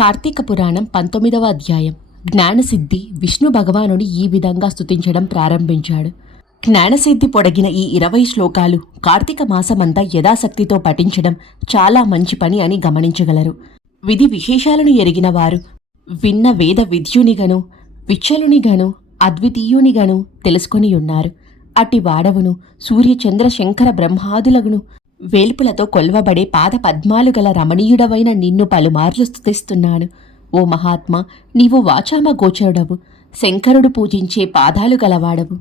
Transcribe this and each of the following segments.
కార్తీక పురాణం 19వ అధ్యాయం. జ్ఞానసిద్ధి విష్ణు భగవానుడి ఈ విధంగా స్తుతించడం ప్రారంభించాడు. జ్ఞానసిద్ధి పొడిగిన ఈ 20 శ్లోకాలు కార్తీక మాసమంతా యథాశక్తితో పఠించడం చాలా మంచి పని అని గమనించగలరు. విధి విశేషాలను ఎరిగిన వారు విన్న వేద విద్యునిగను విచ్చలునిగను అద్వితీయునిగను తెలుసుకొని ఉన్నారు. అట్టి వాడవును సూర్యచంద్ర శంకర బ్రహ్మాదులగును వేల్పులతో కొల్వబడే పాద పద్మాలు గల రమణీయుడవైన నిన్ను పలుమార్లు స్తుతిస్తున్నాను. ఓ మహాత్మా, నీవు వాచామ గోచరుడవు, శంకరుడు పూజించే పాదాలు గలవాడవు.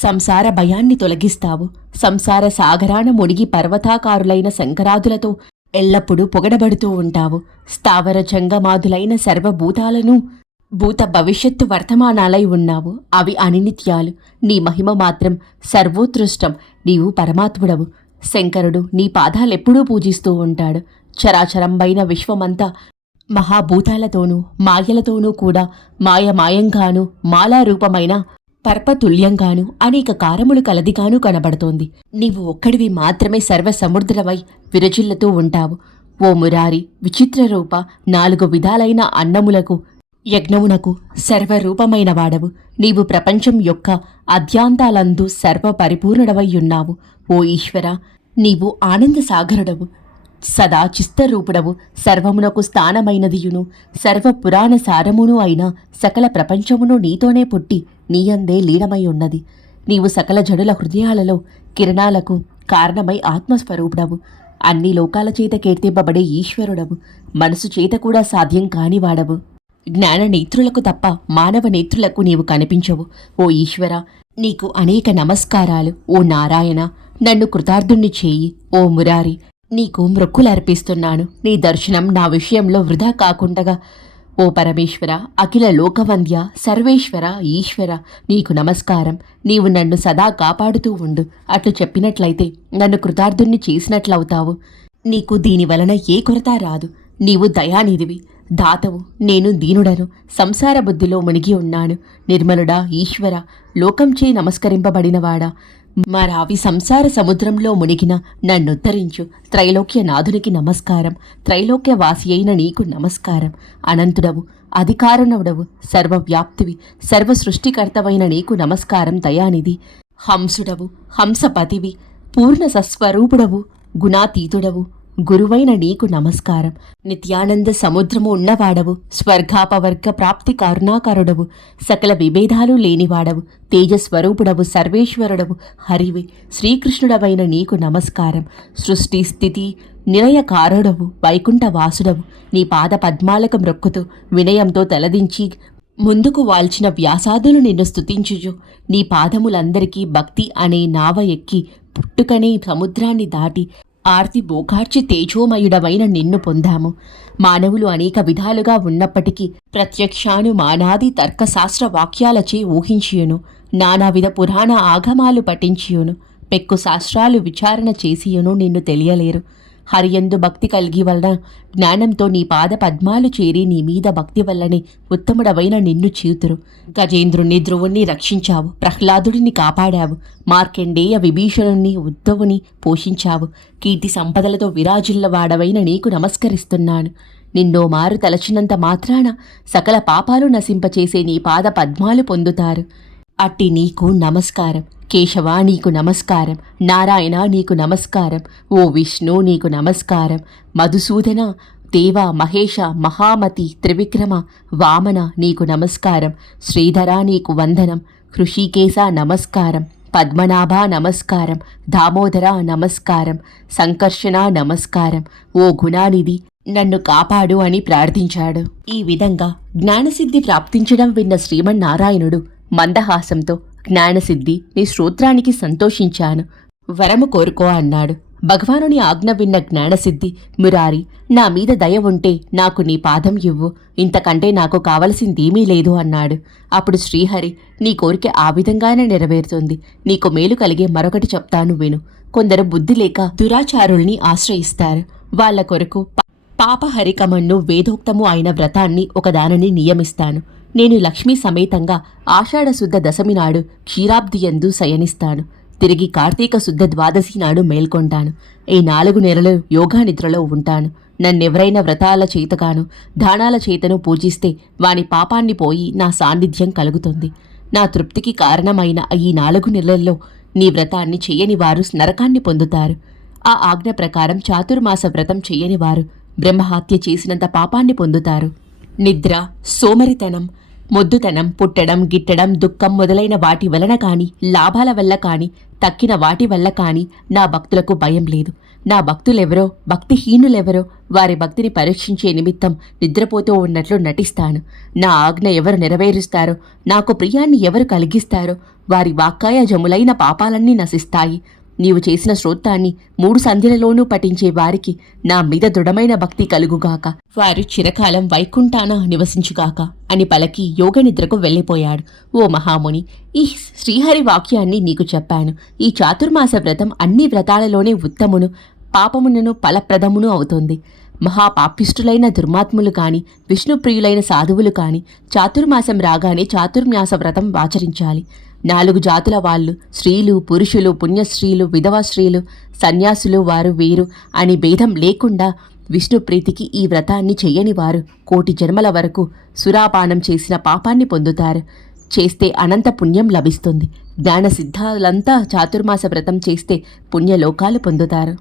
సంసార భయాన్ని తొలగిస్తావు. సంసార సాగరాన మునిగి పర్వతాకారులైన శంకరాదులతో ఎల్లప్పుడూ పొగడబడుతూ ఉంటావు. స్థావర జంగమాదులైన సర్వభూతాలను భూత భవిష్యత్తు వర్తమానాలై ఉన్నావు. అవి అనినిత్యాలు. నీ మహిమ మాత్రం సర్వోత్కృష్టం. నీవు పరమాత్ముడవు. శంకరుడు నీ పాదాలెప్పుడూ పూజిస్తూ ఉంటాడు. చరాచరంబైన విశ్వమంతా మహాభూతాలతోనూ మాయలతోనూ కూడా మాయమాయంగానూ మాలారూపమైన పర్పతుల్యంగానూ అనేక కారములు కలదిగానూ కనబడుతోంది. నీవు ఒక్కడివి మాత్రమే సర్వసముద్రమై విరజిల్లుతూ ఉంటావు. ఓ మురారి, విచిత్ర రూప, 4 విధాలైన అన్నములకు యజ్ఞమునకు సర్వరూపమైన వాడవు. నీవు ప్రపంచం యొక్క అధ్యాంతాలందు సర్వ పరిపూర్ణుడవయ్యున్నావు. ఓ ఈశ్వర, నీవు ఆనంద సాగరుడవు, సదా చిత్తరూపుడవు. సర్వమునకు స్థానమైనదియును సర్వ పురాణ సారమును అయిన సకల ప్రపంచమును నీతోనే పుట్టి నీయందే లీనమై ఉన్నది. నీవు సకల జడుల హృదయాలలో కిరణాలకు కారణమై ఆత్మస్వరూపుడవు. అన్ని లోకాల చేత కీర్తింపబడే ఈశ్వరుడవు. మనసు చేత కూడా సాధ్యం కానివాడవు. జ్ఞాన నేత్రులకు తప్ప మానవ నేత్రులకు నీవు కనిపించవు. ఓ ఈశ్వర, నీకు అనేక నమస్కారాలు. ఓ నారాయణ, నన్ను కృతార్థుణ్ణి చేయి. ఓ మురారి, నీకు మృక్కులర్పిస్తున్నాను. నీ దర్శనం నా విషయంలో వృధా కాకుండగా. ఓ పరమేశ్వర, అఖిల లోకవంద్య, సర్వేశ్వర, ఈశ్వర, నీకు నమస్కారం. నీవు నన్ను సదా కాపాడుతూ ఉండు. అట్లు చెప్పినట్లయితే నన్ను కృతార్థుణ్ణి చేసినట్లవుతావు. నీకు దీనివలన ఏ కొరత రాదు. నీవు దయానిధివి, దాతవు. నేను దీనుడను, సంసార బుద్ధిలో మునిగి ఉన్నాను. నిర్మలుడా, ఈశ్వర, లోకంచే నమస్కరింపబడినవాడా, మరావి సంసార సముద్రంలో మునిగిన నన్నుద్ధరించు. త్రైలోక్యనాథునికి నమస్కారం. త్రైలోక్యవాసి అయిన నీకు నమస్కారం. అనంతుడవు, అధికారణుడవు, సర్వవ్యాప్తివి, సర్వ సృష్టికర్తవైన నీకు నమస్కారం. దయానిధి, హంసుడవు, హంసపతివి, పూర్ణ సస్వరూపుడవు, గుణాతీతుడవు, గురువైన నీకు నమస్కారం. నిత్యానంద సముద్రము ఉన్నవాడవు, స్వర్గాపవర్గ ప్రాప్తి కరుణాకరుడవు, సకల విభేదాలు లేనివాడవు, తేజస్వరూపుడవు, సర్వేశ్వరుడవు, హరివి, శ్రీకృష్ణుడవైన నీకు నమస్కారం. సృష్టి స్థితి నిలయకారుడవు, వైకుంఠవాసుడవు, నీ పాద పద్మాలకు మ్రొక్కుతూ వినయంతో తలదించి ముందుకు వాల్చిన వ్యాసాదులు నిన్ను స్తుతించుచు నీ పాదములందరికీ భక్తి అనే నావ ఎక్కి పుట్టుకనే సముద్రాన్ని దాటి ఆర్తి బోకార్చి తేజోమయుడవైన నిన్ను పొందాము. మానవులు అనేక విధాలుగా ఉన్నప్పటికీ ప్రత్యక్షానుమానాది తర్కశాస్త్ర వాక్యాలచే ఊహించియును, నానావిధ పురాణ ఆగమాలు పఠించియును, పెక్కు శాస్త్రాలు విచారణ చేసియును నిన్ను తెలియలేరు. హరియందు భక్తి కలిగి వలన జ్ఞానంతో నీ పాద పద్మాలు చేరి నీ మీద భక్తి వల్లనే ఉత్తముడవైన నిన్ను చీతురు. గజేంద్రుణ్ణి ధ్రువుణ్ణి రక్షించావు, ప్రహ్లాదుడిని కాపాడావు, మార్కండేయ విభీషణుణ్ణి ఉద్ధవుని పోషించావు. కీర్తి సంపదలతో విరాజిల్లవాడవైన నీకు నమస్కరిస్తున్నాను. నిన్నో మారు తలచినంత మాత్రాన సకల పాపాలు నశింపచేసే నీ పాద పద్మాలు పొందుతారు. అట్టి నీకు నమస్కారం. కేశవ, నీకు నమస్కారం. నారాయణ, నీకు నమస్కారం. ఓ విష్ణు, నీకు నమస్కారం. మధుసూదన, దేవ, మహేష, మహామతి, త్రివిక్రమ, వామన, నీకు నమస్కారం. శ్రీధర, నీకు వందనం. హృషికేశ, నమస్కారం. పద్మనాభ, నమస్కారం. దామోదర, నమస్కారం. సంకర్షణ, నమస్కారం. ఓ గుణానిధి, నన్ను కాపాడు అని ప్రార్థించాడు. ఈ విధంగా జ్ఞానసిద్ధి ప్రాప్తించడం విన్న శ్రీమన్నారాయణుడు మందహాసంతో, జ్ఞానసిద్ధి, నీ శ్రోత్రానికి సంతోషించాను, వరము కోరుకో అన్నాడు. భగవానుని ఆజ్ఞ విన్న జ్ఞానసిద్ధి, మురారి, నా మీద దయ ఉంటే నాకు నీ పాదం ఇవ్వు, ఇంతకంటే నాకు కావలసిందేమీ లేదు అన్నాడు. అప్పుడు శ్రీహరి, నీ కోరిక ఆ విధంగానే నెరవేరుతుంది. నీకు మేలు కలిగే మరొకటి చెప్తాను విను. కొందరు బుద్ధి లేక దురాచారుల్ని ఆశ్రయిస్తారు. వాళ్ల కొరకు పాపహరికమన్ను వేదోక్తము అయిన వ్రతాన్ని ఒకదానిని నియమిస్తాను. నేను లక్ష్మీ సమేతంగా ఆషాఢశుద్ధ దశమి నాడు క్షీరాబ్దియందు శయనిస్తాను. తిరిగి కార్తీక శుద్ధ ద్వాదశి నాడు మేల్కొంటాను. ఈ 4 నెలలు యోగా నిద్రలో ఉంటాను. నన్నెవరైనా వ్రతాల చేతగాను దానాల చేతను పూజిస్తే వాని పాపాన్ని పోయి నా సాన్నిధ్యం కలుగుతుంది. నా తృప్తికి కారణమైన ఈ 4 నెలల్లో నీ వ్రతాన్ని చెయ్యని వారు నరకాన్ని పొందుతారు. ఆ ఆజ్ఞ ప్రకారం చాతుర్మాస వ్రతం చెయ్యని వారు బ్రహ్మహత్య చేసినంత పాపాన్ని పొందుతారు. నిద్ర, సోమరితనం, మొద్దుతనం, పుట్టడం, గిట్టడం, దుఃఖం మొదలైన వాటి వలన కాని, లాభాల వల్ల కాని, తక్కిన వాటి వల్ల కాని నా భక్తులకు భయం లేదు. నా భక్తులెవరో, భక్తిహీనులెవరో వారి భక్తిని పరీక్షించే నిమిత్తం నిద్రపోతూ ఉన్నట్లు నటిస్తాను. నా ఆజ్ఞ ఎవరు నెరవేరుస్తారో, నాకు ప్రియాన్ని ఎవరు కలిగిస్తారో వారి వాక్కాయ జములైన పాపాలన్నీ నశిస్తాయి. నీవు చేసిన శ్రోత్తాన్ని 3 సంధ్యలలోనూ పఠించే వారికి నా మీద దృఢమైన భక్తి కలుగుగాక. వారు చిరకాలం వైకుంఠాన నివసించుగాక అని పలకి యోగనిద్రకు వెళ్ళిపోయాడు. ఓ మహాముని, ఈ శ్రీహరి వాక్యాన్ని నీకు చెప్పాను. ఈ చాతుర్మాస వ్రతం అన్ని వ్రతాలలోనే ఉత్తమును, పాపమునను ఫలప్రదమును అవుతుంది. మహాపాపిష్టులైన దుర్మాత్ములు కాని, విష్ణుప్రియులైన సాధువులు కాని చాతుర్మాసం రాగానే చాతుర్మాస వ్రతం ఆచరించాలి. 4 జాతుల వాళ్ళు, స్త్రీలు, పురుషులు, పుణ్యస్త్రీలు, విధవా స్త్రీలు, సన్యాసులు, వారు వీరు అని భేదం లేకుండా విష్ణుప్రీతికి ఈ వ్రతాన్ని చెయ్యని వారు 1,000,000 జన్మల వరకు సురాపానం చేసిన పాపాన్ని పొందుతారు. చేస్తే అనంత పుణ్యం లభిస్తుంది. జ్ఞాన సిద్ధాలంతా చాతుర్మాస వ్రతం చేస్తే పుణ్యలోకాలు పొందుతారు.